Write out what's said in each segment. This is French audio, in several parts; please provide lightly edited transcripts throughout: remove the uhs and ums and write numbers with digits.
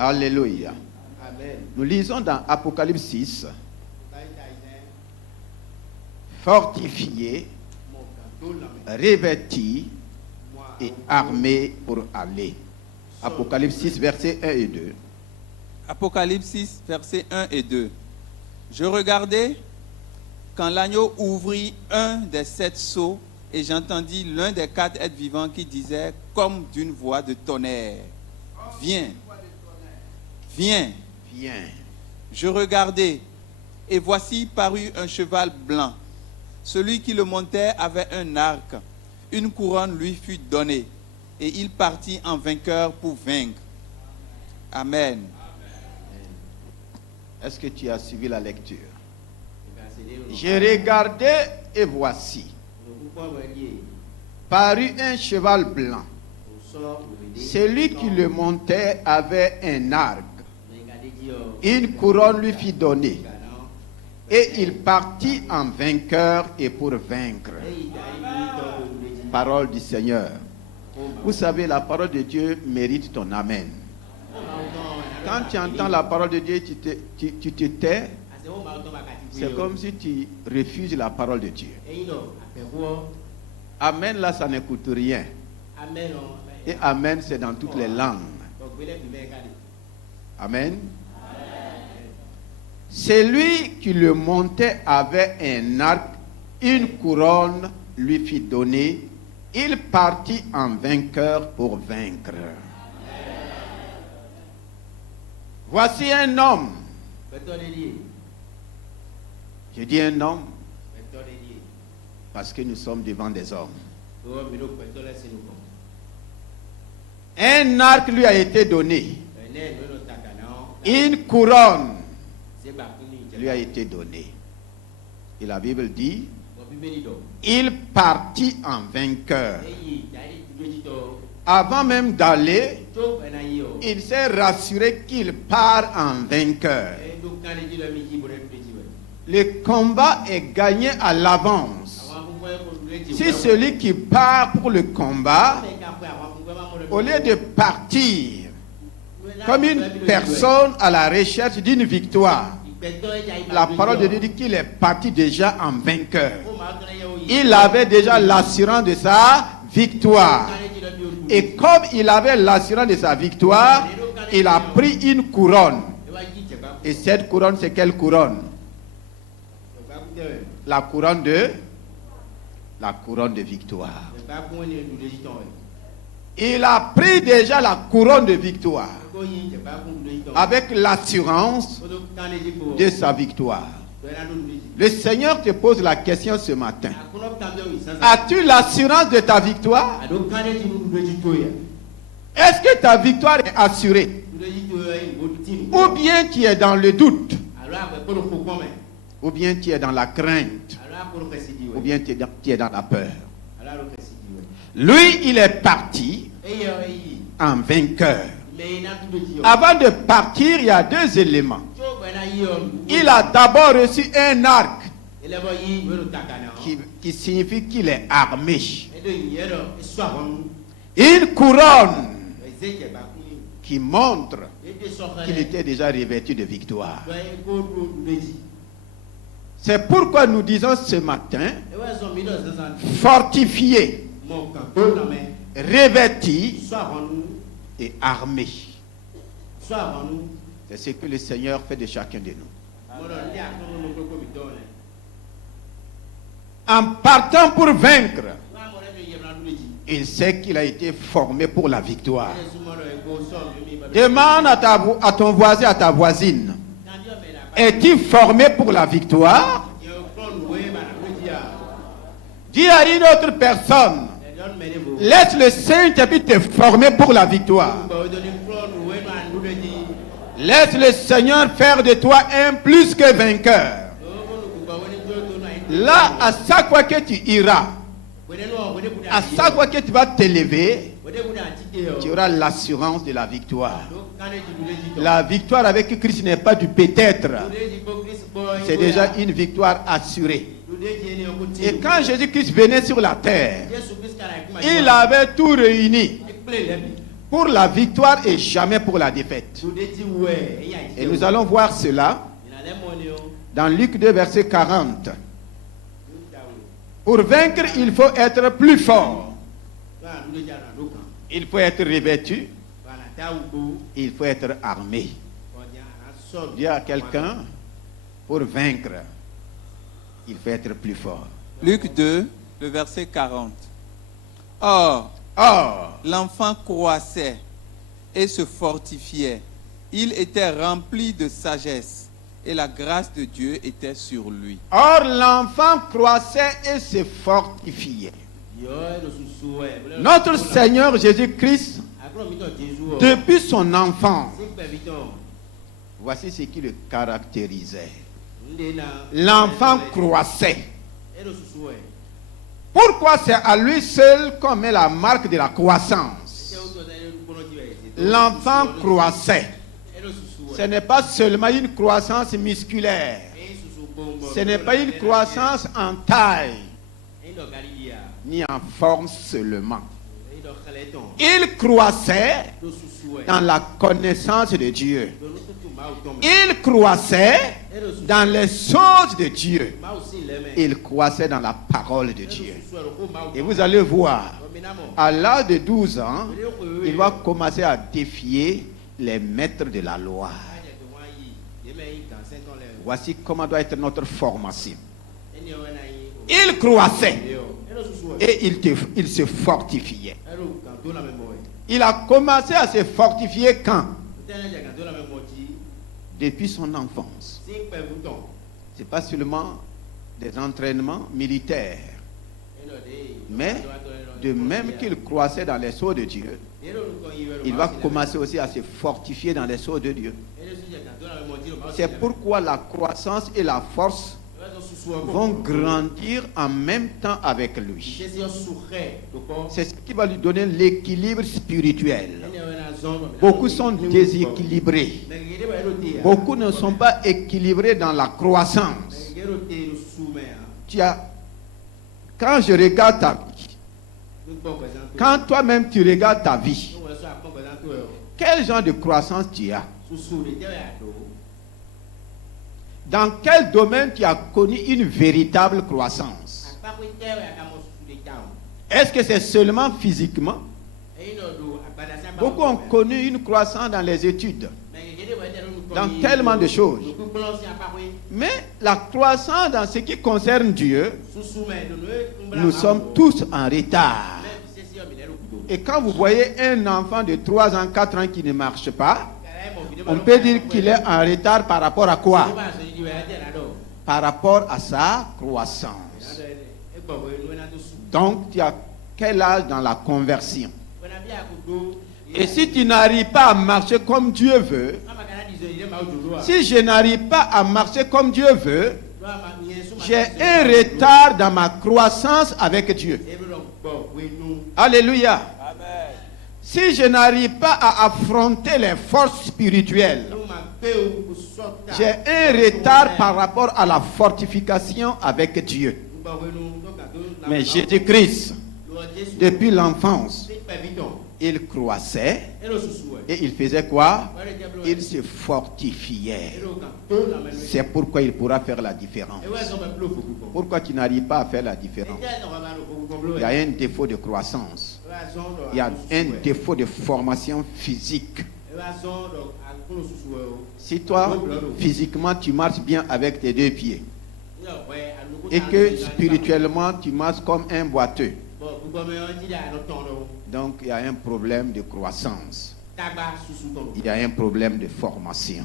Alléluia. Amen. Nous lisons dans Apocalypse 6, fortifié, revêti et armé pour aller. Apocalypse 6, versets 1 et 2. Apocalypse 6, versets 1 et 2. Je regardais quand l'agneau ouvrit un des 7 sceaux et j'entendis l'un des 4 êtres vivants qui disait comme d'une voix de tonnerre, viens, viens. Viens. Je regardai et voici parut un cheval blanc. Celui qui le montait avait un arc. Une couronne lui fut donnée et il partit en vainqueur pour vaincre. Amen. Est-ce que tu as suivi la lecture? J'ai regardé et voici parut un cheval blanc. Celui qui le montait avait un arc. Une couronne lui fut donnée. Et il partit en vainqueur et pour vaincre. Parole du Seigneur. Vous savez, la parole de Dieu mérite ton amen. Quand tu entends la parole de Dieu, tu te tais. C'est comme si tu refuses la parole de Dieu. Amen, là, ça ne coûte rien. Et amen, c'est dans toutes les langues. Amen. Celui qui le montait avait un arc, une couronne lui fut donnée. Il partit en vainqueur pour vaincre. Voici un homme. Je dis un homme parce que nous sommes devant des hommes. Un arc lui a été donné. Une couronne lui a été donnée. Et la Bible dit, il partit en vainqueur. Avant même d'aller, il s'est rassuré qu'il part en vainqueur. Le combat est gagné à l'avance. Si celui qui part pour le combat, au lieu de partir comme une personne à la recherche d'une victoire, la parole de Dieu dit qu'il est parti déjà en vainqueur. Il avait déjà l'assurance de sa victoire. Et comme il avait l'assurance de sa victoire, il a pris une couronne. Et cette couronne, c'est quelle couronne? La couronne de victoire. Il a pris déjà la couronne de victoire avec l'assurance de sa victoire. Le Seigneur te pose la question ce matin. As-tu l'assurance de ta victoire? Est-ce que ta victoire est assurée? Ou bien tu es dans le doute? Ou bien tu es dans la crainte? Ou bien tu es dans la peur? Lui, il est parti en vainqueur. Avant de partir, il y a 2 éléments. Il a d'abord reçu un arc qui signifie qu'il est armé. Une couronne qui montre qu'il était déjà revêtu de victoire. C'est pourquoi nous disons ce matin, fortifié, revêti et armé. C'est ce que le Seigneur fait de chacun de nous. En partant pour vaincre, il sait qu'il a été formé pour la victoire. Demande à ton voisin, à ta voisine, es-tu formé pour la victoire? Dis à une autre personne, laisse le Saint-Esprit te former pour la victoire. Laisse le Seigneur faire de toi un plus que vainqueur. Là, à chaque fois que tu iras, à chaque fois que tu vas t'élever, tu auras l'assurance de la victoire. La victoire avec Christ n'est pas du peut-être. C'est déjà une victoire assurée. Et quand Jésus-Christ venait sur la terre, il avait tout réuni pour la victoire et jamais pour la défaite. Et nous allons voir cela dans Luc 2, verset 40. Pour vaincre, il faut être plus fort. Il faut être revêtu. Il faut être armé. Dis à quelqu'un, pour vaincre, il faut être plus fort. Luc 2, le verset 40. Or, l'enfant croissait et se fortifiait. Il était rempli de sagesse et la grâce de Dieu était sur lui. Or, l'enfant croissait et se fortifiait. Notre Seigneur Jésus-Christ, depuis son enfance, voici ce qui le caractérisait. L'enfant croissait. Pourquoi c'est à lui seul qu'on met la marque de la croissance? L'enfant croissait. Ce n'est pas seulement une croissance musculaire. Ce n'est pas une croissance en taille, ni en forme seulement. Il croissait dans la connaissance de Dieu. Il croissait dans les choses de Dieu. Il croissait dans la parole de Dieu. Et vous allez voir, à l'âge de 12 ans, il va commencer à défier les maîtres de la loi. Voici comment doit être notre formation. Il croissait et il se fortifiait. Il a commencé à se fortifier quand? Depuis son enfance. Ce n'est pas seulement des entraînements militaires, mais de même qu'il croissait dans les sceaux de Dieu, il va commencer aussi à se fortifier dans les sceaux de Dieu. C'est pourquoi la croissance et la force vont grandir en même temps avec lui. C'est ce qui va lui donner l'équilibre spirituel. Beaucoup sont déséquilibrés. Beaucoup ne sont pas équilibrés dans la croissance. Quand je regarde ta vie, quand toi-même tu regardes ta vie, quel genre de croissance tu as? Dans quel domaine tu as connu une véritable croissance? Est-ce que c'est seulement physiquement? Beaucoup ont connu une croissance dans les études, dans tellement de choses. Mais la croissance dans ce qui concerne Dieu, nous sommes tous en retard. Et quand vous voyez un enfant de 3 ans, 4 ans qui ne marche pas, on peut dire qu'il est en retard par rapport à quoi? Par rapport à sa croissance. Donc, tu as quel âge dans la conversion? Et si tu n'arrives pas à marcher comme Dieu veut, si je n'arrive pas à marcher comme Dieu veut, j'ai un retard dans ma croissance avec Dieu. Alléluia. Si je n'arrive pas à affronter les forces spirituelles, j'ai un retard par rapport à la fortification avec Dieu. Mais Jésus-Christ, depuis l'enfance, il croissait et il faisait quoi? Il se fortifiait. C'est pourquoi il pourra faire la différence. Pourquoi tu n'arrives pas à faire la différence? Il y a un défaut de croissance. Il y a un défaut de formation physique. Si toi, physiquement, tu marches bien avec tes 2 pieds et que spirituellement, tu marches comme un boiteux, donc il y a un problème de croissance. Il y a un problème de formation.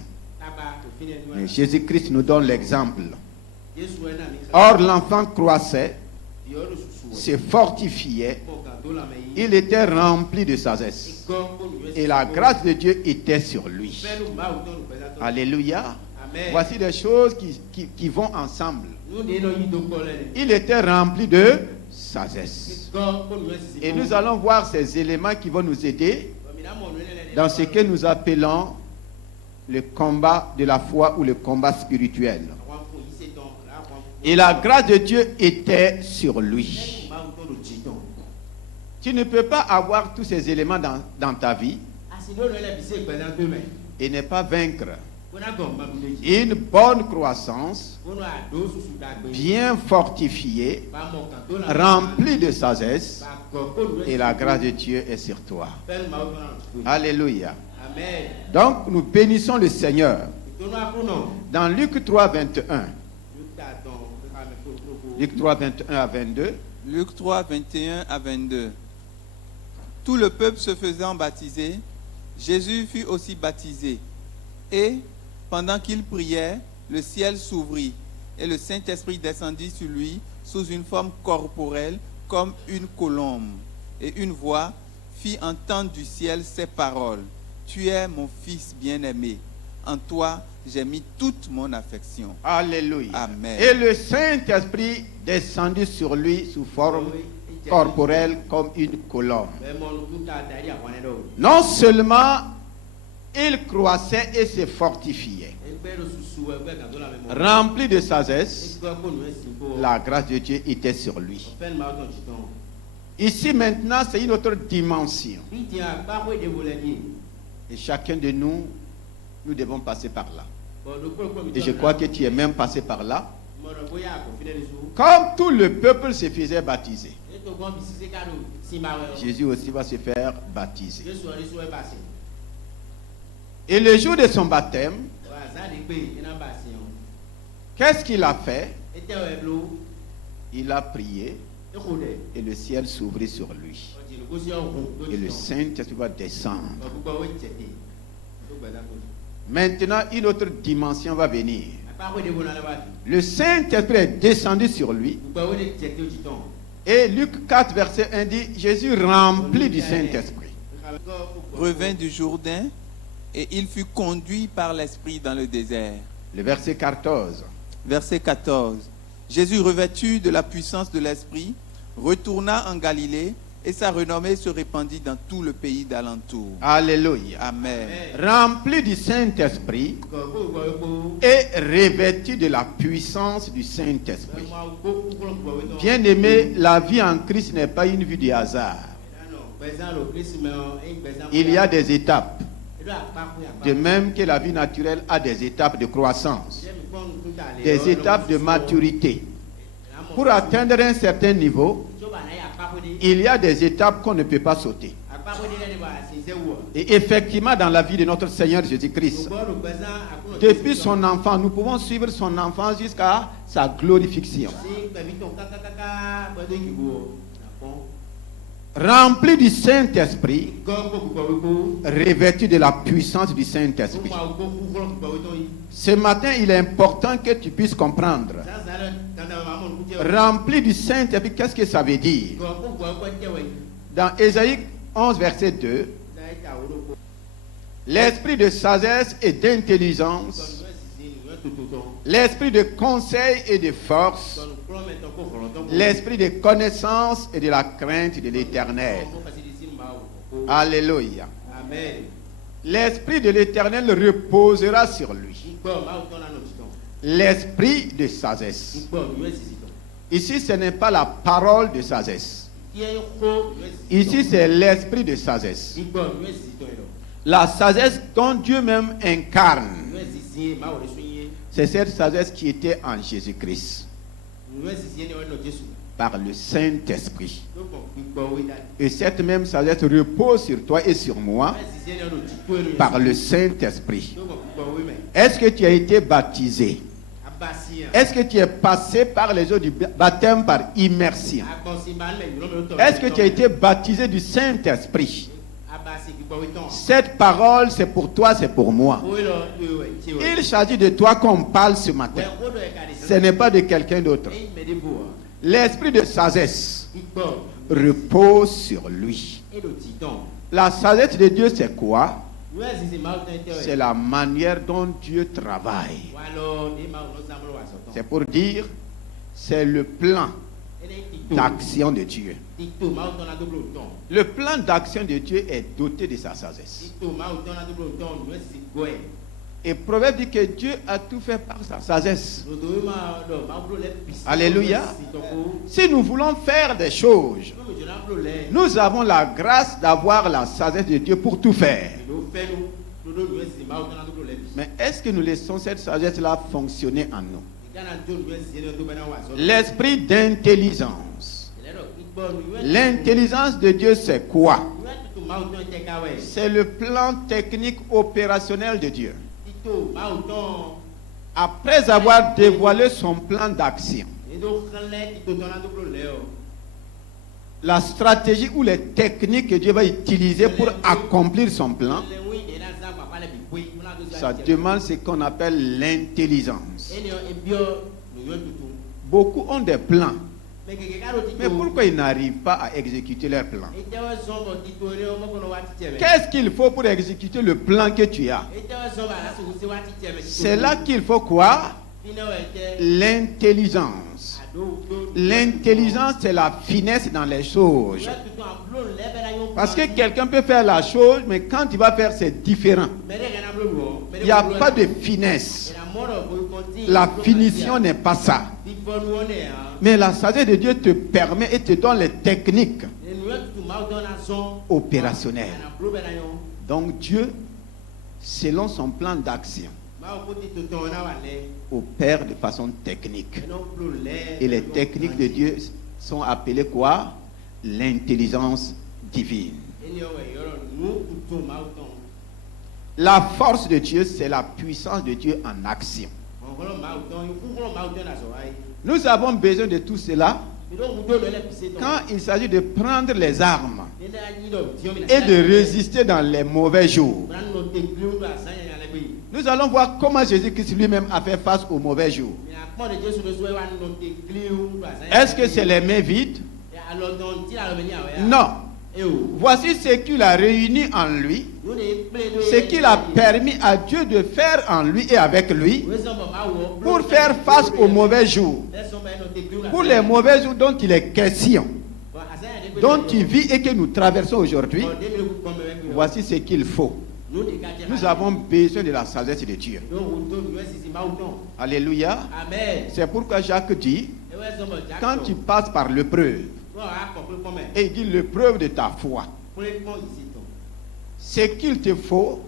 Mais Jésus-Christ nous donne l'exemple. Or, l'enfant croissait, se fortifiait, il était rempli de sagesse. Et la grâce de Dieu était sur lui. Alléluia. Voici des choses qui vont ensemble. Il était rempli de sagesse. Et nous allons voir ces éléments qui vont nous aider dans ce que nous appelons le combat de la foi ou le combat spirituel. Et la grâce de Dieu était sur lui. Tu ne peux pas avoir tous ces éléments dans ta vie et ne pas vaincre. Une bonne croissance, bien fortifiée, remplie de sagesse, et la grâce de Dieu est sur toi. Alléluia. Donc nous bénissons le Seigneur. Dans Luc 3, 21. Luc 3, 21 à 22. Luc 3, 21 à 22. Tout le peuple se faisant baptiser, Jésus fut aussi baptisé. Et, pendant qu'il priait, le ciel s'ouvrit, et le Saint-Esprit descendit sur lui sous une forme corporelle comme une colombe. Et une voix fit entendre du ciel ces paroles. Tu es mon fils bien-aimé. En toi, j'ai mis toute mon affection. Alléluia. Amen. Et le Saint-Esprit descendit sur lui sous forme corporelle comme une colombe. Non seulement il croissait et se fortifiait, rempli de sagesse, la grâce de Dieu était sur lui. Ici maintenant, c'est une autre dimension. Et chacun de nous, nous devons passer par là. Et je crois que tu es même passé par là. Comme tout le peuple se faisait baptiser, Jésus aussi va se faire baptiser. Et le jour de son baptême, qu'est-ce qu'il a fait? Il a prié et le ciel s'ouvrit sur lui. Et le Saint-Esprit va descendre. Maintenant, une autre dimension va venir. Le Saint-Esprit est descendu sur lui. Et Luc 4, verset 1 dit, Jésus rempli du Saint-Esprit revint du Jourdain et il fut conduit par l'Esprit dans le désert. Le verset 14. Verset 14. Jésus, revêtu de la puissance de l'Esprit, retourna en Galilée et sa renommée se répandit dans tout le pays d'alentour. Alléluia. Amen. Rempli du Saint-Esprit et revêtu de la puissance du Saint-Esprit. Bien-aimé, la vie en Christ n'est pas une vie de hasard. Il y a des étapes. De même que la vie naturelle a des étapes de croissance, des étapes de maturité. Pour atteindre un certain niveau, il y a des étapes qu'on ne peut pas sauter. Et effectivement, dans la vie de notre Seigneur Jésus-Christ, depuis son enfant, nous pouvons suivre son enfance jusqu'à sa glorification. Rempli du Saint-Esprit, revêtu de la puissance du Saint-Esprit. Ce matin, il est important que tu puisses comprendre. Rempli du Saint-Esprit, qu'est-ce que ça veut dire? Dans Ésaïe 11, verset 2, l'esprit de sagesse et d'intelligence, l'esprit de conseil et de force, l'esprit de connaissance et de la crainte de l'Éternel. Alléluia. L'esprit de l'Éternel reposera sur lui. L'esprit de sagesse. Ici, ce n'est pas la parole de sagesse. Ici, c'est l'esprit de sagesse. La sagesse dont Dieu même incarne. C'est cette sagesse qui était en Jésus-Christ. Par le Saint-Esprit. Et cette même sagesse repose sur toi et sur moi par le Saint-Esprit. Est-ce que tu as été baptisé? Est-ce que tu es passé par les eaux du baptême par immersion? Est-ce que tu as été baptisé du Saint-Esprit? Cette parole, c'est pour toi, c'est pour moi. Il s'agit de toi qu'on parle ce matin. Ce n'est pas de quelqu'un d'autre. L'esprit de sagesse repose sur lui. La sagesse de Dieu, c'est quoi? C'est la manière dont Dieu travaille. C'est pour dire, c'est le plan d'action de Dieu. Le plan d'action de Dieu est doté de sa sagesse. Et Proverbe dit que Dieu a tout fait par sa sagesse. Alléluia. Si nous voulons faire des choses, nous avons la grâce d'avoir la sagesse de Dieu pour tout faire. Mais est-ce que nous laissons cette sagesse-là fonctionner en nous? L'esprit d'intelligence. L'intelligence de Dieu, c'est quoi? C'est le plan technique opérationnel de Dieu. Après avoir dévoilé son plan d'action, la stratégie ou les techniques que Dieu va utiliser pour accomplir son plan, ça demande ce qu'on appelle l'intelligence. Beaucoup ont des plans, mais pourquoi ils n'arrivent pas à exécuter leur plan? Qu'est-ce qu'il faut pour exécuter le plan que tu as? C'est là qu'il faut quoi? L'intelligence. L'intelligence, c'est la finesse dans les choses. Parce que quelqu'un peut faire la chose, mais quand il va faire, c'est différent. Il n'y a pas de finesse. La finition n'est pas ça. Mais la sagesse de Dieu te permet et te donne les techniques opérationnelles. Donc Dieu, selon son plan d'action, opère de façon technique. Et les techniques de Dieu sont appelées quoi? L'intelligence divine. La force de Dieu, c'est la puissance de Dieu en action. Nous avons besoin de tout cela quand il s'agit de prendre les armes et de résister dans les mauvais jours. Nous allons voir comment Jésus-Christ lui-même a fait face aux mauvais jours. Est-ce que c'est les mains vides? Non. Voici ce qu'il a réuni en lui, ce qu'il a permis à Dieu de faire en lui et avec lui pour faire face aux mauvais jours. Pour les mauvais jours dont il est question, dont il vit et que nous traversons aujourd'hui, voici ce qu'il faut. Nous avons besoin de la sagesse de Dieu. Alléluia. C'est pourquoi Jacques dit, quand tu passes par l'épreuve, et il dit l'épreuve de ta foi, ce qu'il te faut,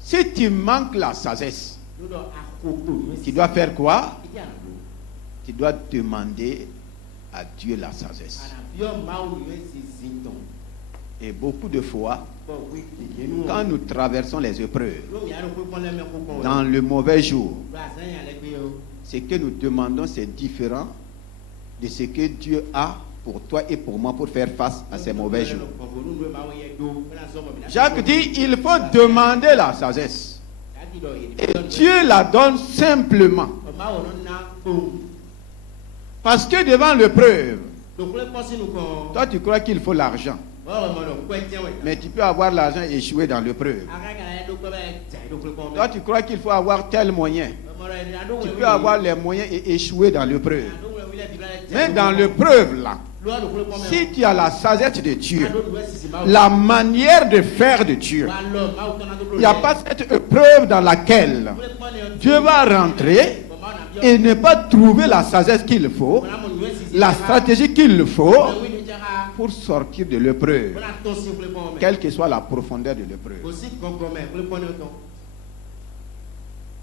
si tu manques la sagesse, tu dois faire quoi? Tu dois demander à Dieu la sagesse. Et beaucoup de fois, quand nous traversons les épreuves, dans le mauvais jour, ce que nous demandons, c'est différent de ce que Dieu a pour toi et pour moi pour faire face à ces mauvais jours. Jacques dit, il faut demander la sagesse. Et Dieu la donne simplement. Parce que devant l'épreuve, toi tu crois qu'il faut l'argent. Mais tu peux avoir l'argent et échouer dans l'épreuve. Toi tu crois qu'il faut avoir tel moyen. Tu peux avoir les moyens et échouer dans l'épreuve. Mais dans l'épreuve là, si tu as la sagesse de Dieu, la manière de faire de Dieu, il n'y a pas cette épreuve dans laquelle Dieu va rentrer et ne pas trouver la sagesse qu'il faut, la stratégie qu'il faut pour sortir de l'épreuve, quelle que soit la profondeur de l'épreuve.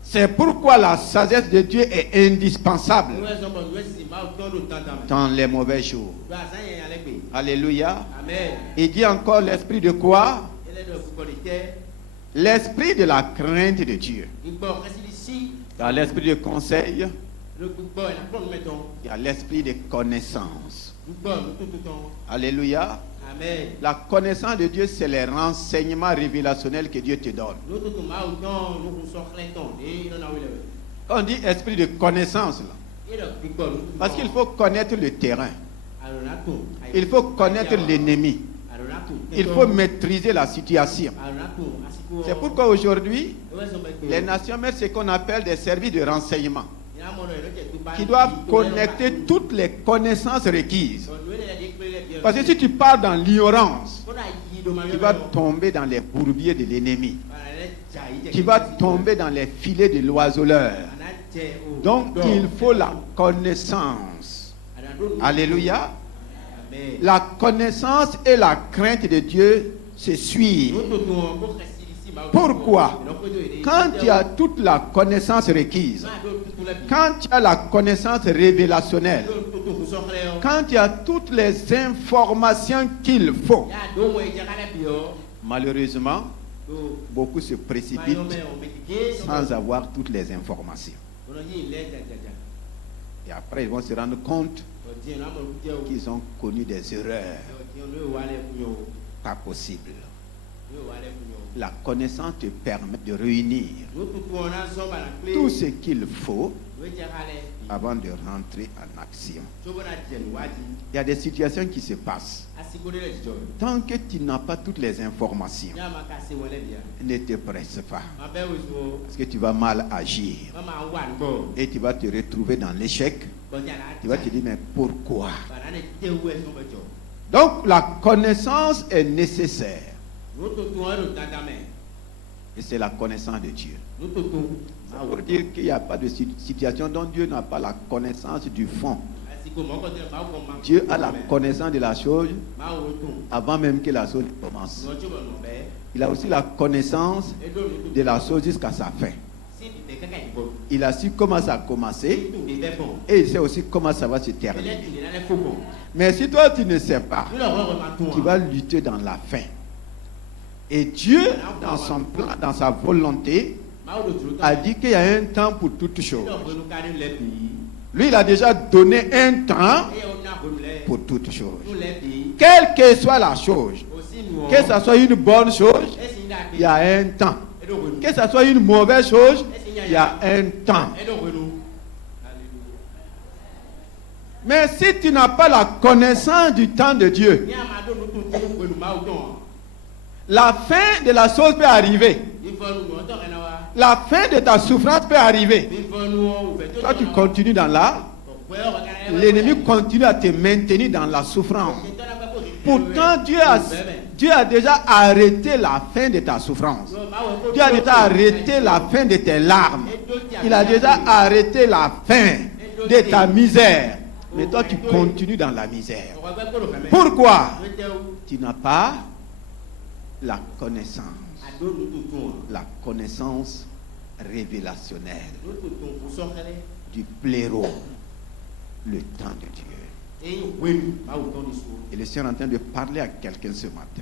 C'est pourquoi la sagesse de Dieu est indispensable dans les mauvais jours. Alléluia. Il dit encore l'esprit de quoi? L'esprit de la crainte de Dieu. Dans l'esprit de conseil, il y a l'esprit de connaissance. Alléluia. La connaissance de Dieu, c'est les renseignements révélationnels que Dieu te donne. Quand on dit esprit de connaissance, là, parce qu'il faut connaître le terrain. Il faut connaître l'ennemi. Il faut maîtriser la situation. C'est pourquoi aujourd'hui, les nations mettent ce qu'on appelle des services de renseignement, qui doivent connecter toutes les connaissances requises. Parce que si tu pars dans l'ignorance, tu vas tomber dans les bourbiers de l'ennemi. tu vas tomber dans les filets de l'oiseleur. Donc, il faut la connaissance. Alléluia. La connaissance et la crainte de Dieu se suivent. Pourquoi? Quand tu as toute la connaissance requise, quand tu as la connaissance révélationnelle, quand tu as toutes les informations qu'il faut, malheureusement, beaucoup se précipitent sans avoir toutes les informations. Et après, ils vont se rendre compte qu'ils ont connu des erreurs. Pas possible. La connaissance te permet de réunir tout ce qu'il faut avant de rentrer en action. Il y a des situations qui se passent. Tant que tu n'as pas toutes les informations, ne te presse pas. Parce que tu vas mal agir. Et tu vas te retrouver dans l'échec. Tu vas te dire, mais pourquoi? Donc la connaissance est nécessaire. Et c'est la connaissance de Dieu. Ça veut dire qu'il n'y a pas de situation dont Dieu n'a pas la connaissance du fond. Dieu a la connaissance de la chose avant même que la chose commence. Il a aussi la connaissance de la chose jusqu'à sa fin. Il a su comment ça a commencé et il sait aussi comment ça va se terminer. Mais si toi tu ne sais pas, tu vas lutter dans la fin. Et Dieu, dans son plan, dans sa volonté, a dit qu'il y a un temps pour toutes choses. Lui, il a déjà donné un temps pour toutes choses. Quelle que soit la chose, que ce soit une bonne chose, il y a un temps. Que ce soit une mauvaise chose, il y a un temps. Mais si tu n'as pas la connaissance du temps de Dieu, la fin de la chose peut arriver. La fin de ta souffrance peut arriver. Toi, tu continues dans là. L'ennemi continue à te maintenir dans la souffrance. Pourtant, Dieu a déjà arrêté la fin de ta souffrance. Dieu a déjà arrêté la fin de tes larmes. Il a déjà arrêté la fin de ta misère. Mais toi, tu continues dans la misère. Pourquoi? Tu n'as pas la connaissance. La connaissance révélationnelle du pléro, le temps de Dieu. Et le Seigneur est en train de parler à quelqu'un ce matin.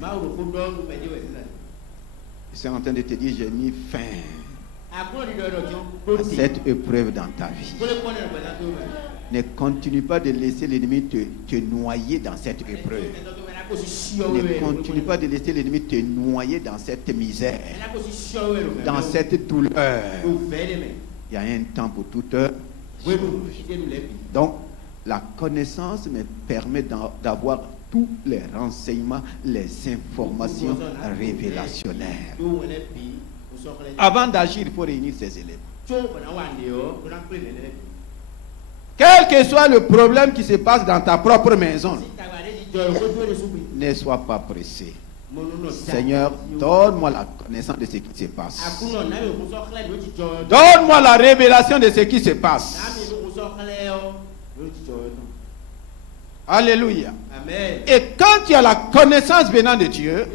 Le Seigneur est en train de te dire, j'ai mis fin à cette épreuve dans ta vie. Ne continue pas de laisser l'ennemi te noyer dans cette épreuve. Ne continue pas de laisser l'ennemi te noyer dans cette misère, dans cette douleur. Il y a un temps pour toute chose. Donc, la connaissance me permet d'avoir tous les renseignements, les informations révélationnelles. Avant d'agir, il faut réunir ces éléments. Quel que soit le problème qui se passe dans ta propre maison, ne sois pas pressé. Seigneur, donne-moi la connaissance de ce qui se passe. Donne-moi la révélation de ce qui se passe. Alléluia. Amen. Et quand tu as la connaissance venant de Dieu,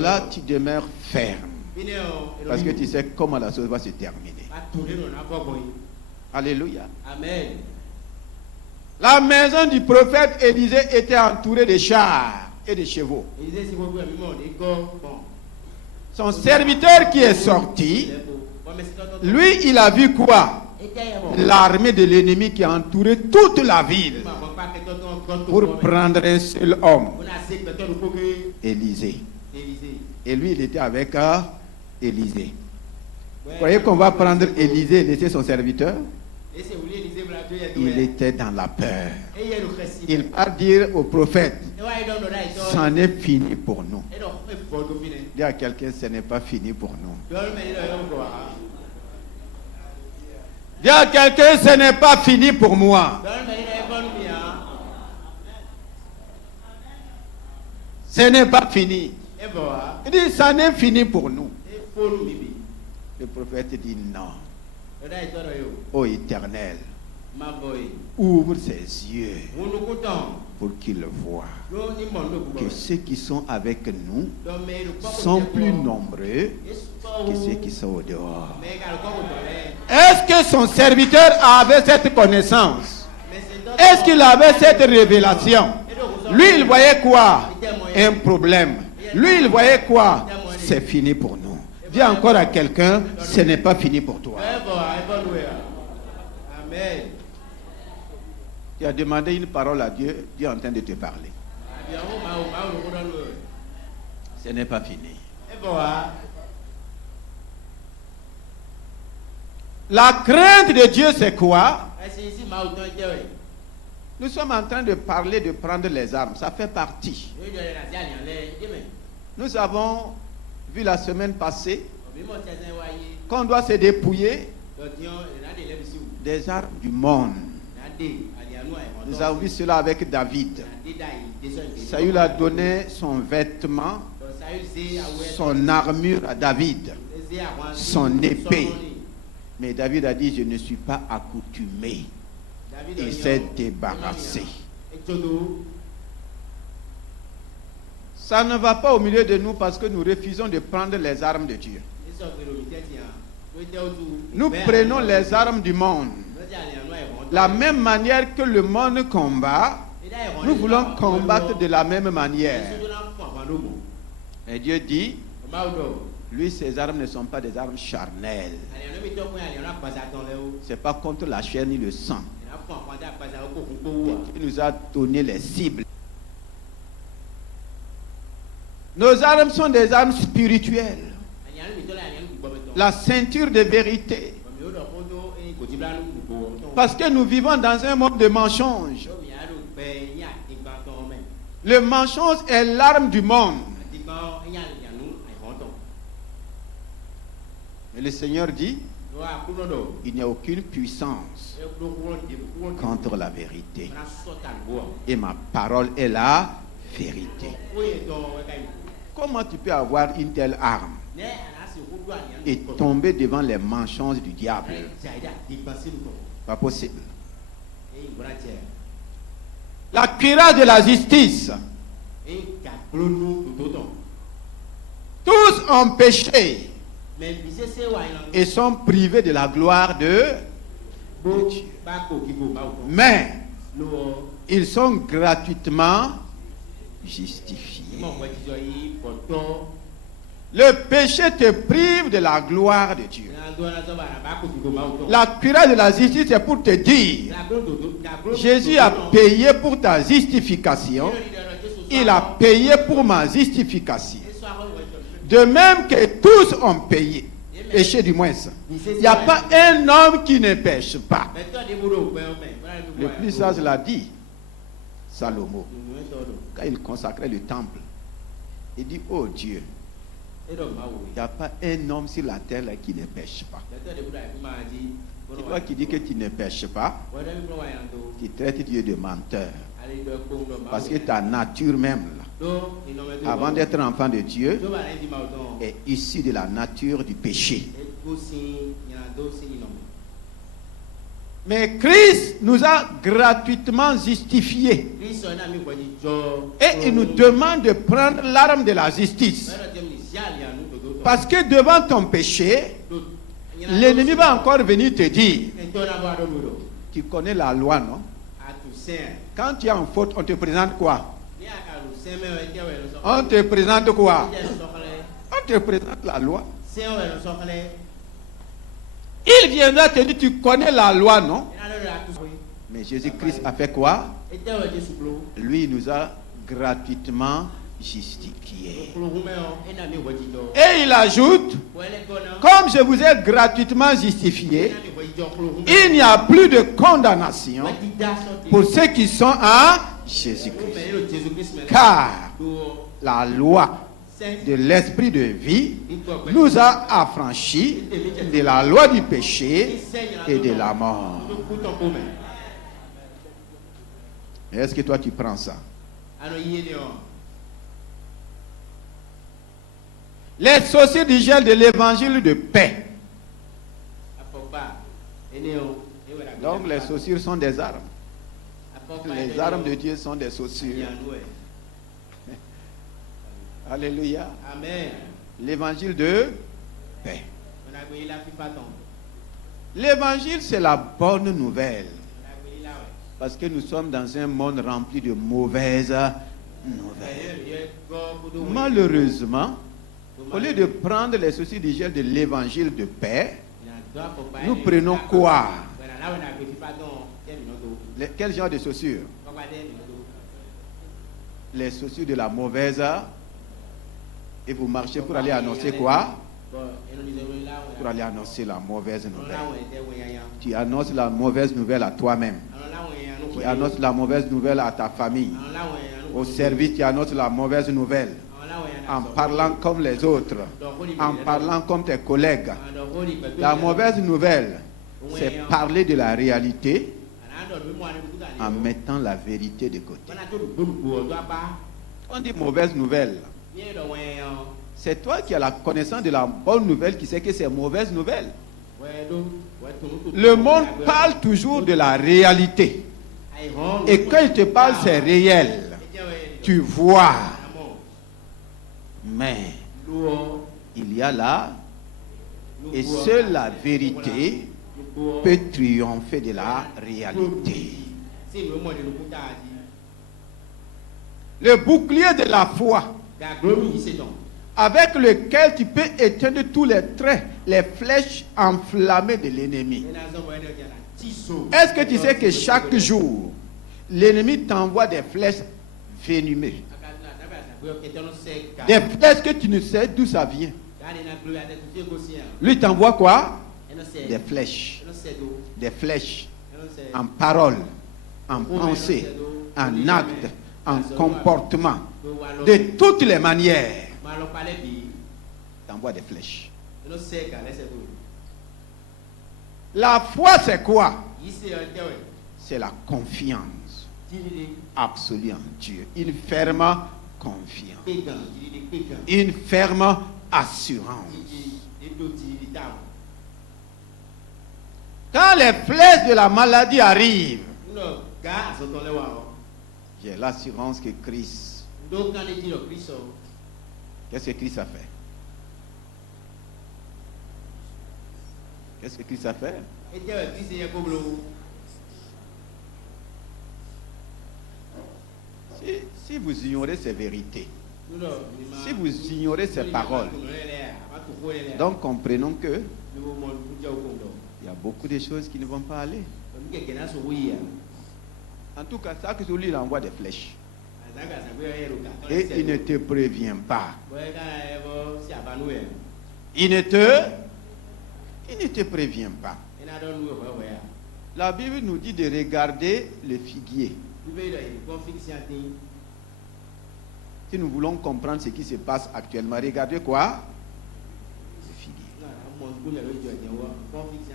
là tu demeures ferme. Parce que tu sais comment la chose va se terminer. Alléluia. Amen. La maison du prophète Élisée était entourée de chars et de chevaux. Son serviteur qui est sorti, lui, il a vu quoi? L'armée de l'ennemi qui a entouré toute la ville pour prendre un seul homme, Élisée. Et lui, il était avec Élisée. Vous croyez qu'on va prendre Élisée et laisser son serviteur? Il était dans la peur. Il va dire au prophète, c'en est fini pour nous. Dis à quelqu'un, ce n'est pas fini pour nous. Dis à quelqu'un, ce n'est pas fini pour moi. Ce n'est pas fini. Il dit, ça n'est fini pour nous. Le prophète dit non. Ô Éternel, ouvre ses yeux pour qu'il voie que ceux qui sont avec nous sont plus nombreux que ceux qui sont au dehors. Est-ce que son serviteur avait cette connaissance? Est-ce qu'il avait cette révélation? Lui, il voyait quoi? Un problème. Lui, il voyait quoi? C'est fini pour nous. Dis encore à quelqu'un, ce n'est pas fini pour toi. Amen. Tu as demandé une parole à Dieu, Dieu est en train de te parler. Ce n'est pas fini. La crainte de Dieu, c'est quoi? Nous sommes en train de parler de prendre les armes. Ça fait partie. Nous avons vu la semaine passée qu'on doit se dépouiller des armes du monde. Nous avons vu cela avec David. Saül a donné son vêtement, son armure à David, son épée. Mais David a dit, je ne suis pas accoutumé. Il s'est débarrassé. Ça ne va pas au milieu de nous parce que nous refusons de prendre les armes de Dieu. Nous prenons les armes du monde. La même manière que le monde combat, nous voulons combattre de la même manière. Et Dieu dit, lui, ses armes ne sont pas des armes charnelles. Ce n'est pas contre la chair ni le sang. Il nous a donné les cibles. Nos armes sont des armes spirituelles. La ceinture de vérité. Parce que nous vivons dans un monde de mensonges. Le mensonge est l'arme du monde. Et le Seigneur dit, il n'y a aucune puissance contre la vérité. Et ma parole est la vérité. Comment tu peux avoir une telle arme et tomber devant les mensonges du diable? Pas possible. La cuirasse de la justice. Tous ont péché et sont privés de la gloire de Dieu. Mais ils sont gratuitement justifiés. Le péché te prive de la gloire de Dieu. La cuirasse de la justice est pour te dire, Jésus a payé pour ta justification. Il a payé pour ma justification. De même que tous ont payé. Péché du moins. Il n'y a pas un homme qui ne pêche pas. Le plus sage l'a dit, Salomon, quand il consacrait le temple. Il dit, oh Dieu, il n'y a pas un homme sur la terre là, qui ne pêche pas. C'est toi qui dis que tu ne pêches pas, tu traites Dieu de menteur. Parce que ta nature même, là, avant d'être enfant de Dieu, est issue de la nature du péché. Mais Christ nous a gratuitement justifiés. Et il nous demande de prendre l'arme de la justice. Parce que devant ton péché, l'ennemi va encore venir te dire, tu connais la loi, non? Quand tu es en faute, on te présente quoi? On te présente quoi? On te présente la loi. Il viendra te dire, tu connais la loi, non? Mais Jésus-Christ a fait quoi? Lui, il nous a gratuitement justifiés. Et il ajoute, comme je vous ai gratuitement justifié, il n'y a plus de condamnation pour ceux qui sont en Jésus-Christ. Car la loi de l'esprit de vie nous a affranchis de la loi du péché et de la mort. Est-ce que toi tu prends ça? Les saucires du gel de l'évangile de paix. Donc les saucires sont des armes. Les armes de Dieu sont des saucires. Alléluia. Amen. L'évangile de paix. L'évangile, c'est la bonne nouvelle. Parce que nous sommes dans un monde rempli de mauvaises nouvelles. Malheureusement, au lieu de prendre les soucis du gel de l'évangile de paix, nous prenons quoi? Quel genre de chaussures? Les chaussures de la mauvaise. Et vous marchez pour aller annoncer quoi? Pour aller annoncer la mauvaise nouvelle. Tu annonces la mauvaise nouvelle à toi-même. Tu annonces la mauvaise nouvelle à ta famille. Au service, tu annonces la mauvaise nouvelle. En parlant comme les autres. En parlant comme tes collègues. La mauvaise nouvelle, c'est parler de la réalité en mettant la vérité de côté. On dit mauvaise nouvelle. C'est toi qui as la connaissance de la bonne nouvelle qui sait que c'est mauvaise nouvelle. Le monde parle toujours de la réalité. Et quand il te parle, c'est réel. Tu vois. Mais il y a là, et seule la vérité peut triompher de la réalité. Le bouclier de la foi, avec lequel tu peux éteindre tous les traits, les flèches enflammées de l'ennemi. Est-ce que tu sais que chaque jour, l'ennemi t'envoie des flèches venimeuses? Des flèches que tu ne sais d'où ça vient. Lui t'envoie quoi? Des flèches. Des flèches en parole, en pensée, en acte, en comportement. De toutes les manières. T'envoie des flèches. La foi, c'est quoi? C'est la confiance absolue en Dieu. Une ferme confiance. Une ferme assurance. Quand les flèches de la maladie arrivent, j'ai l'assurance que Christ. Qu'est-ce que Christ a fait? Qu'est-ce que Christ a fait? Si vous ignorez ces vérités, si vous ignorez ces paroles, donc comprenons que il y a beaucoup de choses qui ne vont pas aller. En tout cas, ça que celui il envoie des flèches. Et il ne te prévient pas. Il ne te prévient pas. La Bible nous dit de regarder le figuier. Si nous voulons comprendre ce qui se passe actuellement, regardez quoi? Le figuier.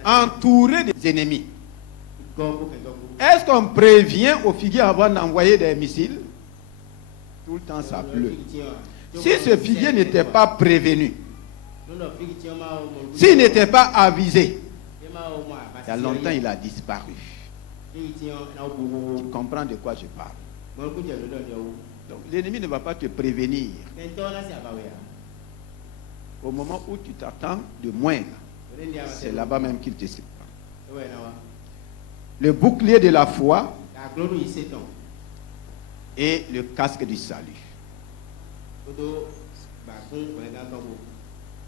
Entouré des ennemis. Est-ce qu'on prévient au figuier avant d'envoyer des missiles? Tout le temps ça pleut. Si ce figuier n'était pas prévenu, s'il n'était pas avisé, il y a longtemps il a disparu. Tu comprends de quoi je parle? Donc l'ennemi ne va pas te prévenir au moment où tu t'attends de moins. C'est là-bas même qu'il te sépare. Le bouclier de la foi et le casque du salut.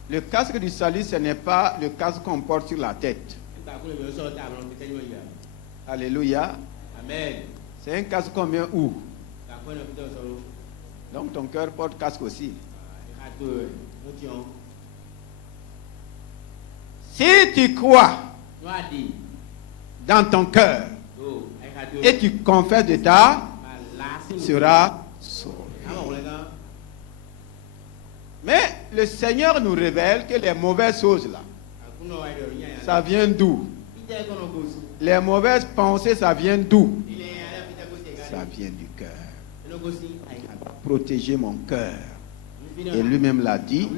Le casque du salut, ce n'est pas le casque qu'on porte sur la tête. Alléluia. Amen. C'est un casque qu'on met où? Donc ton cœur porte casque aussi. Si tu crois dans ton cœur et tu confesses de ta, tu seras sauvé. Mais le Seigneur nous révèle que les mauvaises choses là, ça vient d'où? Les mauvaises pensées, ça vient d'où? Ça vient du cœur. Protéger mon cœur. Et lui-même l'a dit,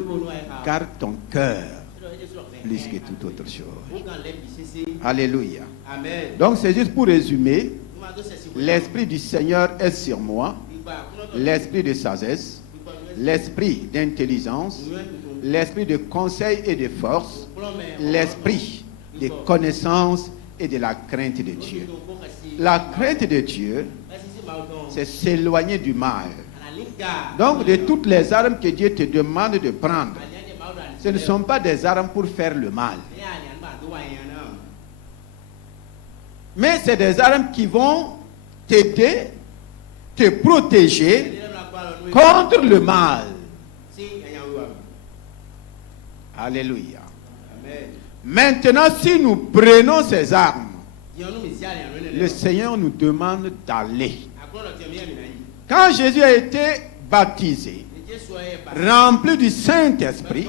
garde ton cœur plus que toute autre chose. Alléluia. Donc c'est juste pour résumer, l'Esprit du Seigneur est sur moi, l'Esprit de sagesse, l'Esprit d'intelligence, l'Esprit de conseil et de force, l'Esprit de connaissance et de la crainte de Dieu. La crainte de Dieu, c'est s'éloigner du mal. Donc de toutes les armes que Dieu te demande de prendre, ce ne sont pas des armes pour faire le mal. Mais c'est des armes qui vont t'aider, te protéger contre le mal. Alléluia. Maintenant, si nous prenons ces armes, le Seigneur nous demande d'aller. Quand Jésus a été baptisé, rempli du Saint-Esprit,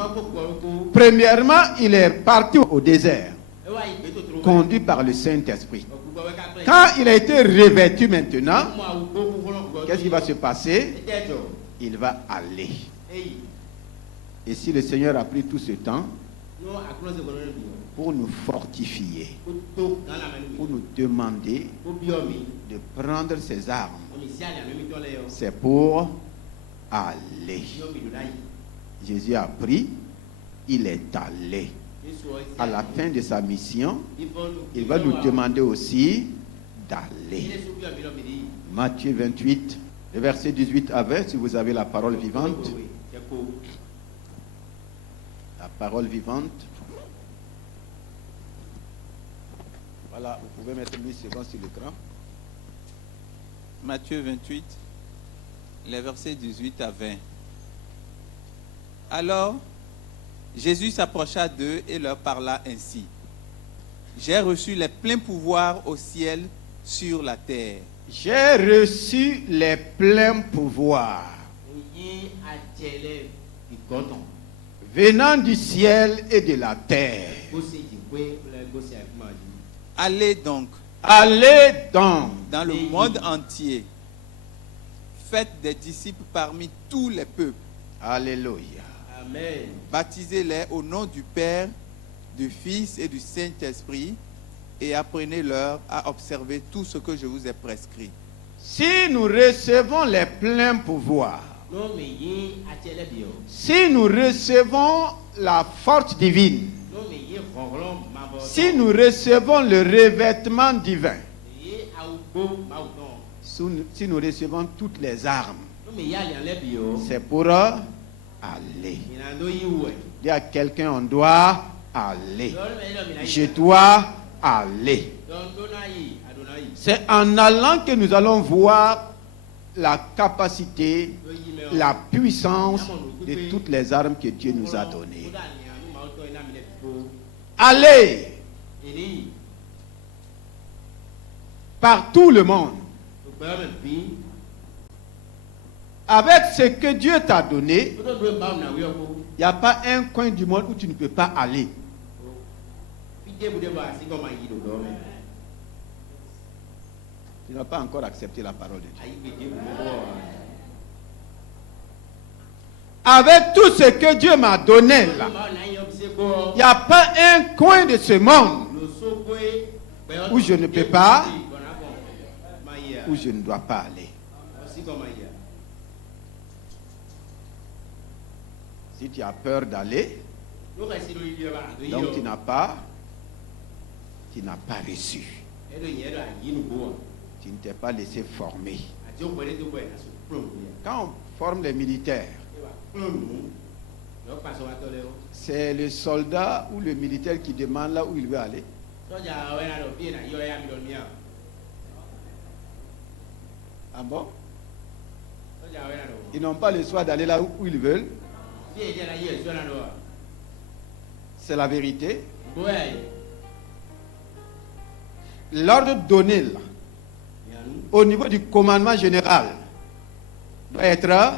premièrement, il est parti au désert, conduit par le Saint-Esprit. Quand il a été revêtu maintenant, qu'est-ce qui va se passer? Il va aller. Et si le Seigneur a pris tout ce temps pour nous fortifier, pour nous demander de prendre ses armes, c'est pour aller. Jésus a pris, il est allé. À la fin de sa mission, il va nous demander aussi d'aller. Matthieu 28, le verset 18 à 20, si vous avez la parole vivante. La parole vivante. Voilà, vous pouvez mettre 10 secondes sur l'écran. Matthieu 28, les versets 18 à 20. Alors, Jésus s'approcha d'eux et leur parla ainsi. J'ai reçu les pleins pouvoirs au ciel sur la terre. J'ai reçu les pleins pouvoirs venant du ciel et de la terre. Allez donc dans le monde entier. Faites des disciples parmi tous les peuples. Alléluia. Amen. Baptisez-les au nom du Père, du Fils et du Saint-Esprit et apprenez-leur à observer tout ce que je vous ai prescrit. Si nous recevons les pleins pouvoirs, si nous recevons la force divine, si nous recevons le revêtement divin, si nous recevons toutes les armes, c'est pour aller. Dis à quelqu'un, on doit aller. Je dois aller. C'est en allant que nous allons voir la capacité, la puissance de toutes les armes que Dieu nous a données. Allez par tout le monde avec ce que Dieu t'a donné. Il n'y a pas un coin du monde où tu ne peux pas aller. Tu n'as pas encore accepté la parole de Dieu. Avec tout ce que Dieu m'a donné là, il n'y a pas un coin de ce monde où je ne peux pas, où je ne dois pas aller. Si tu as peur d'aller, donc tu n'as pas reçu. Tu ne t'es pas laissé former. Quand on forme les militaires, c'est le soldat ou le militaire qui demande là où il veut aller. Ah bon? Ils n'ont pas le choix d'aller là où ils veulent. C'est la vérité. L'ordre donné là, au niveau du commandement général, doit être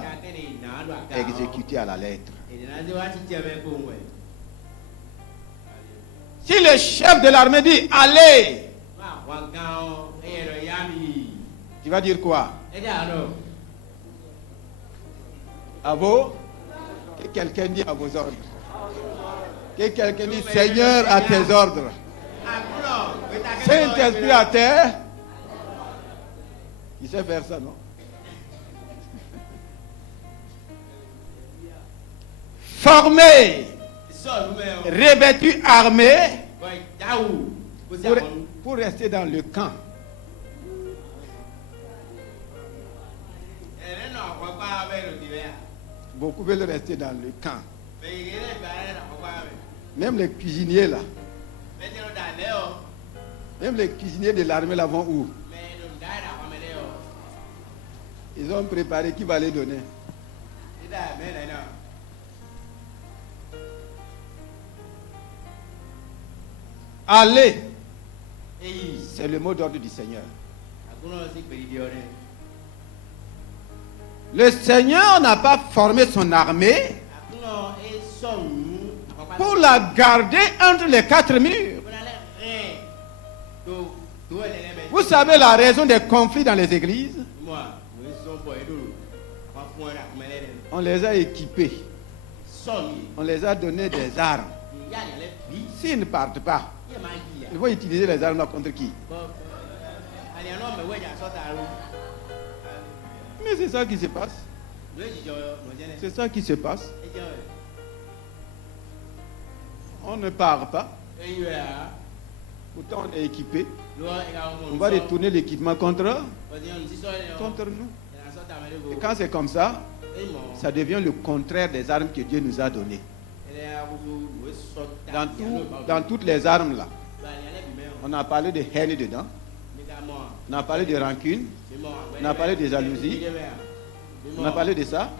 exécuté à la lettre. Si le chef de l'armée dit allez, tu vas dire quoi? Ah bon? Que quelqu'un dit à vos ordres. Que quelqu'un dit Seigneur à tes ordres. Saint-Esprit à terre. Il sait faire ça, non? Formé, revêtu, armé, pour rester dans le camp. Beaucoup veulent rester dans le camp. Même les cuisiniers là. Même les cuisiniers de l'armée là vont où? Ils ont préparé qui va les donner. Allez. C'est le mot d'ordre du Seigneur. Le Seigneur n'a pas formé son armée pour la garder entre les quatre murs. Vous savez la raison des conflits dans les églises? On les a équipés. On les a donné des armes. S'ils ne partent pas, ils vont utiliser les armes contre qui? Mais c'est ça qui se passe. C'est ça qui se passe. On ne part pas. Pourtant, on est équipé. On va retourner l'équipement contre nous. Et quand c'est comme ça, ça devient le contraire des armes que Dieu nous a données. Dans toutes les armes là, on a parlé de haine dedans. On a parlé de rancune. On a parlé de jalousie. On a parlé de ça.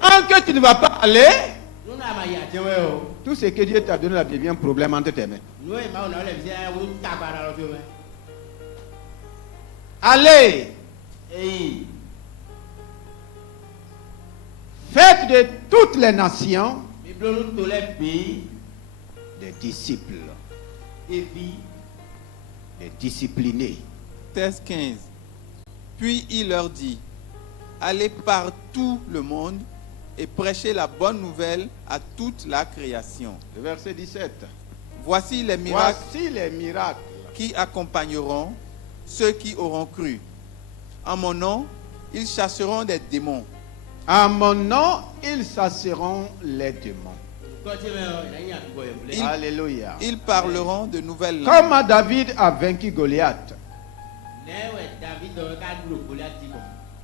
Tant que tu ne vas pas aller, tout ce que Dieu t'a donné là devient un problème entre tes mains. Allez. Faites de toutes les nations des disciples, des disciplinés. Thèse 15. Puis il leur dit, allez par tout le monde et prêchez la bonne nouvelle à toute la création. Le verset 17. Voici les miracles qui accompagneront ceux qui auront cru. En mon nom, ils chasseront des démons. En mon nom, ils chasseront les démons. Alléluia. Ils parleront de nouvelles langues. Comment David a vaincu Goliath?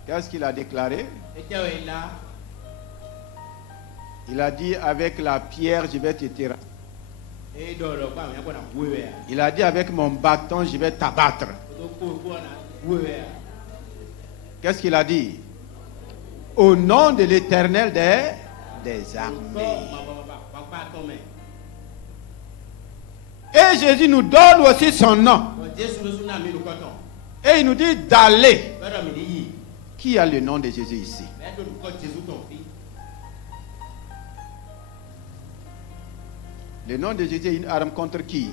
Qu'est-ce qu'il a déclaré? Il a dit, avec la pierre, je vais te terrasser. Il a dit, avec mon bâton, je vais t'abattre. Qu'est-ce qu'il a dit? Au nom de l'Éternel des armées. Et Jésus nous donne aussi son nom. Et il nous dit d'aller. Qui a le nom de Jésus ici? Le nom de Jésus est une arme contre qui?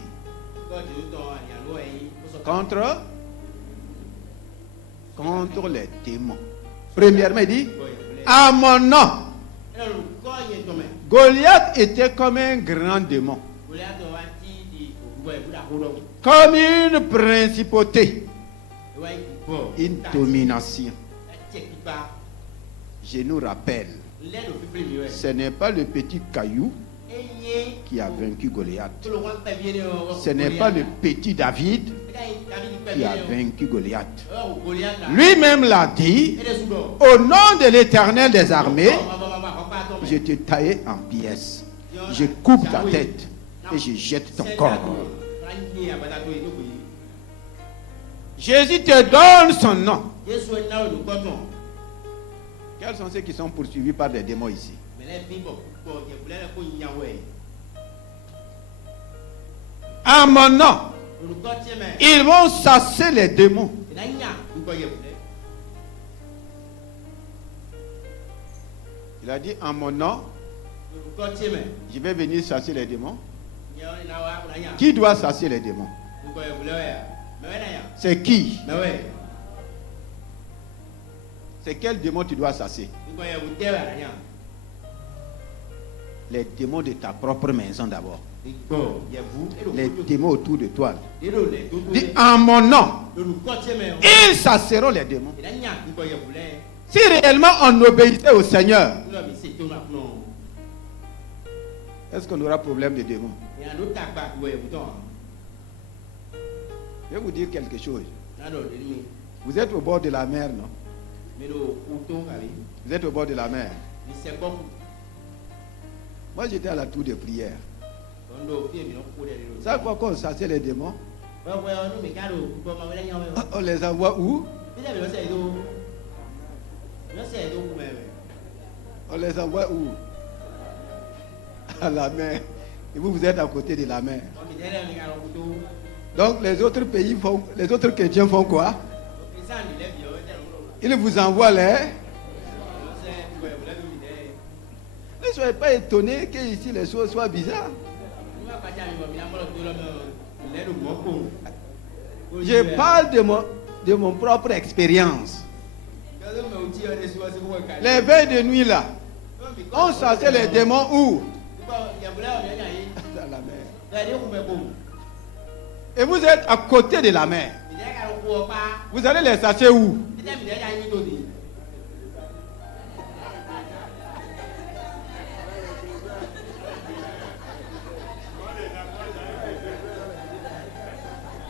Contre les démons. Premièrement, il dit, à mon nom. Goliath était comme un grand démon. Comme une principauté. Une domination. Je nous rappelle, ce n'est pas le petit caillou qui a vaincu Goliath. Ce n'est pas le petit David qui a vaincu Goliath. Lui-même l'a dit, au nom de l'Éternel des armées, je te taille en pièces. Je coupe ta tête et je jette ton corps. Jésus te donne son nom. Quels sont ceux qui sont poursuivis par des démons ici? À mon nom, ils vont chasser les démons. Il a dit, en mon nom, je vais venir chasser les démons. Qui doit chasser les démons? C'est qui? C'est quel démon tu dois chasser? Les démons de ta propre maison d'abord. Les démons autour de toi. Dis en mon nom. Ils chasseront les démons. Si réellement on obéissait au Seigneur, est-ce qu'on aura problème de démons? Je vais vous dire quelque chose. Vous êtes au bord de la mer, non? Vous êtes au bord de la mer. Moi, j'étais à la tour de prière. Chaque fois qu'on chassait les démons, on les envoie où? On les envoie où? À la mer. Et vous êtes à côté de la mer. Donc les autres pays font, les autres chrétiens font quoi? Ils vous envoient les. Ne soyez pas étonnés que ici les choses soient bizarres. Je parle de mon propre expérience. Les veilles de nuit là, on chassait les démons où? Dans la mer. Et vous êtes à côté de la mer. Vous allez les chasser où?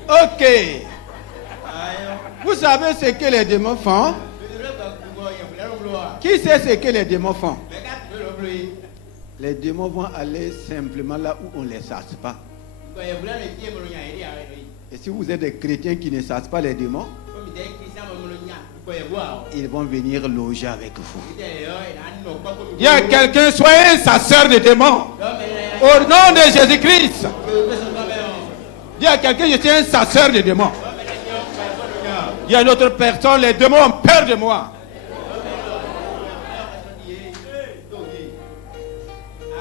Ok. Vous savez ce que les démons font? Qui sait ce que les démons font? Les démons vont aller simplement là où on ne les chasse pas. Et si vous êtes des chrétiens qui ne chassent pas les démons, ils vont venir loger avec vous. Il y a quelqu'un, soyez un chasseur de démons. Au nom de Jésus-Christ. Il y a quelqu'un, je suis un chasseur de démons. Il y a une autre personne, les démons ont peur de moi.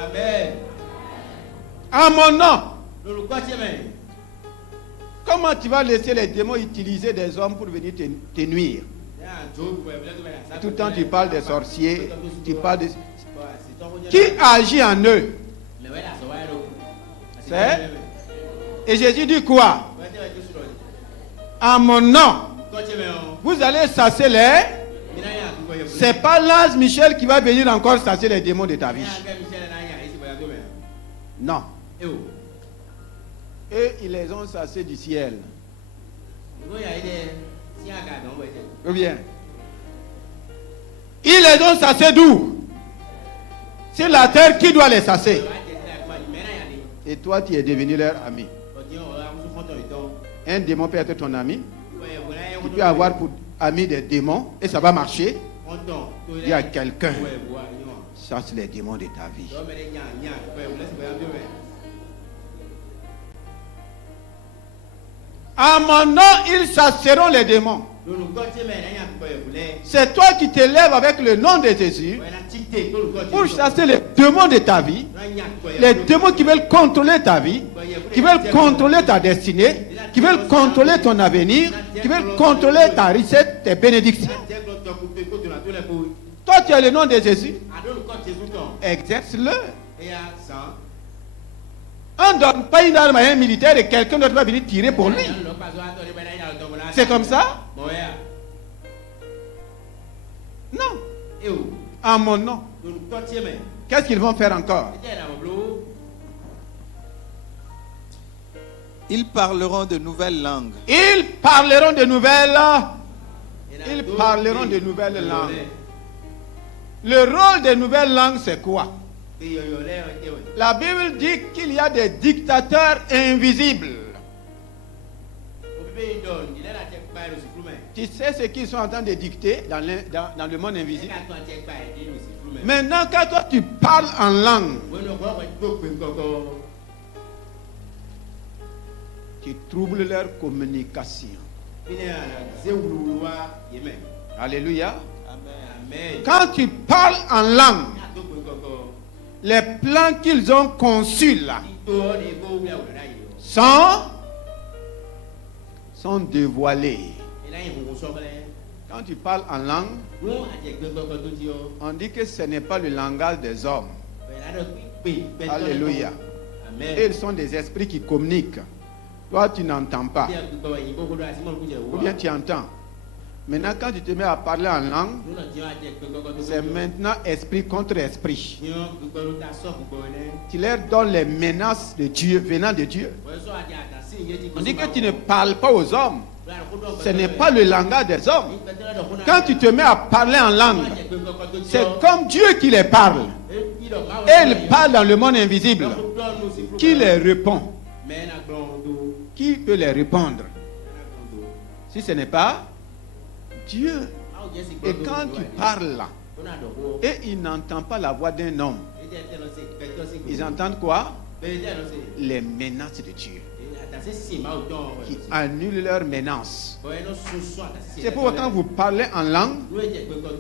Amen. À mon nom. Comment tu vas laisser les démons utiliser des hommes pour venir te nuire? Tout le temps tu parles des sorciers, tu parles de... Qui agit en eux? C'est... Et Jésus dit quoi? À mon nom, vous allez chasser les... C'est pas l'ange Michel qui va venir encore chasser les démons de ta vie. Non. Et ils les ont chassés du ciel. Ou bien, ils les ont chassés d'où? C'est la terre qui doit les chasser. Et toi, tu es devenu leur ami. Un démon peut être ton ami. Tu peux avoir pour ami des démons et ça va marcher. Il y a quelqu'un. Chasse les démons de ta vie. À mon nom, ils chasseront les démons. C'est toi qui te lèves avec le nom de Jésus pour chasser les démons de ta vie, les démons qui veulent contrôler ta vie, qui veulent contrôler ta destinée, qui veulent contrôler ton avenir, qui veulent contrôler ta recette, tes bénédictions. Toi, tu as le nom de Jésus. Exerce-le. On ne donne pas une arme à un militaire et quelqu'un d'autre va venir tirer pour lui. C'est comme ça? Non. À mon nom. Qu'est-ce qu'ils vont faire encore? Ils parleront de nouvelles langues. Ils parleront de nouvelles langues. Le rôle des nouvelles langues, c'est quoi? La Bible dit qu'il y a des dictateurs invisibles. Tu sais ce qu'ils sont en train de dicter dans le monde invisible. Maintenant, quand toi tu parles en langue, tu troubles leur communication. Alléluia. Quand tu parles en langue, les plans qu'ils ont conçus là sont dévoilés. Quand tu parles en langue, On dit que ce n'est pas le langage des hommes. Alléluia. Et ils sont des esprits qui communiquent. Toi, tu n'entends pas. Ou bien tu entends. Maintenant, quand tu te mets à parler en langue, c'est maintenant esprit contre esprit. Tu leur donnes les menaces de Dieu, venant de Dieu. On dit que tu ne parles pas aux hommes. Ce n'est pas le langage des hommes. Quand tu te mets à parler en langue, c'est comme Dieu qui les parle. Et il parle dans le monde invisible. Qui les répond? Qui peut les répondre? Si ce n'est pas Dieu. Et quand tu parles là, et ils n'entendent pas la voix d'un homme, ils entendent quoi? Les menaces de Dieu, qui annulent leurs menaces. C'est pourquoi quand vous parlez en langue,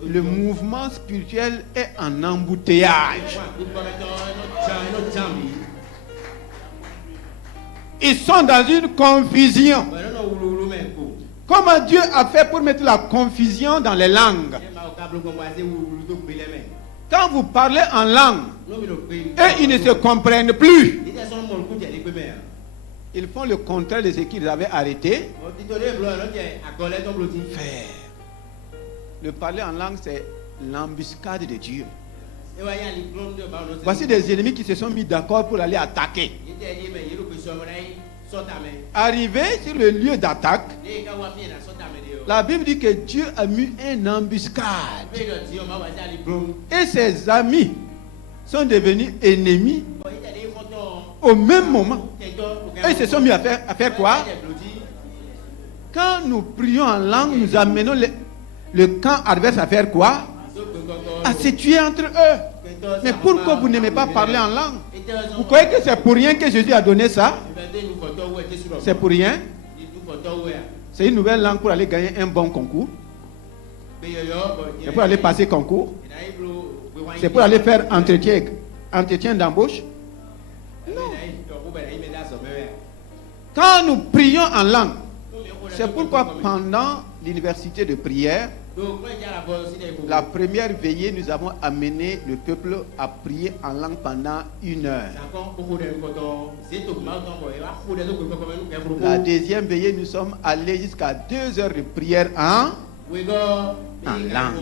le mouvement spirituel est en embouteillage. Ils sont dans une confusion. Comment Dieu a fait pour mettre la confusion dans les langues? Quand vous parlez en langue et ils ne se comprennent plus, ils font le contraire de ce qu'ils avaient arrêté faire. Le parler en langue, c'est l'embuscade de Dieu. Voici des ennemis qui se sont mis d'accord pour aller attaquer. Arrivé sur le lieu d'attaque, la Bible dit que Dieu a mis une embuscade. Et ses amis sont devenus ennemis au même moment. Et ils se sont mis à faire quoi? Quand nous prions en langue, nous amenons le camp adverse à faire quoi? À se tuer entre eux. Mais pourquoi vous n'aimez pas parler en langue? Vous croyez que c'est pour rien que Jésus a donné ça? C'est pour rien? C'est une nouvelle langue pour aller gagner un bon concours? C'est pour aller passer concours? C'est pour aller faire entretien d'embauche? Non. Quand nous prions en langue, c'est pourquoi pendant l'université de prière, la première veillée, nous avons amené le peuple à prier en langue pendant 1 heure. La deuxième veillée, nous sommes allés jusqu'à 2 heures de prière en langue.